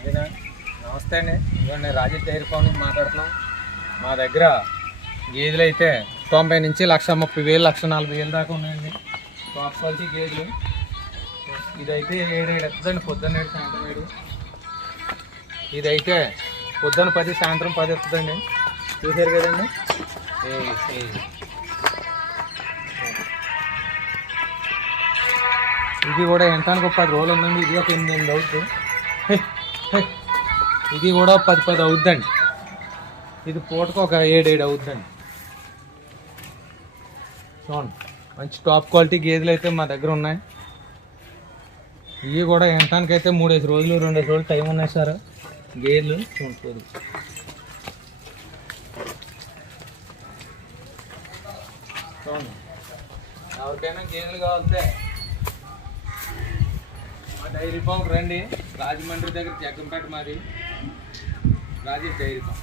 ఓకేనా నమస్తే అండి. ఇదిగోండి రాజేష్ డైరీ ఫామ్ నుంచి మాట్లాడుతున్నాం. మా దగ్గర గేదెలు అయితే తొంభై నుంచి లక్ష ముప్పై వేలు లక్ష నలభై వేలు దాకా ఉన్నాయండి. టాప్ క్వాలిటీ గేదెలు. ఇదైతే ఏడు ఏడు ఎత్తుందండి పొద్దున్న ఏడు సాయంత్రం ఏడు. ఇదైతే పొద్దున్న పది సాయంత్రం పది ఎత్తుందండి. చూశారు కదండి? ఇది కూడా ఎంటానికి ఒక పది రోజులు ఉందండి ఇది ఒక ఎనిమిది అవుతుంది ఇది కూడా పది పది అవుద్దండి. ఇది పూటకు ఒక ఏడు ఏడు అవుద్దండి. చూడండి మంచి టాప్ క్వాలిటీ గేదెలు అయితే మా దగ్గర ఉన్నాయి. ఇవి కూడా ఎంటానికైతే అయితే మూడేసి రోజులు రెండేసి రోజులు టైం ఉన్నాయి సార్. గేదెలు చూడండి ఎవరికైనా గేదెలు కావాలంటే డైరీ ఫామ్ రండి. రాజమండ్రి దగ్గర జగ్గంపేట మాది. Rajesh dairy farm.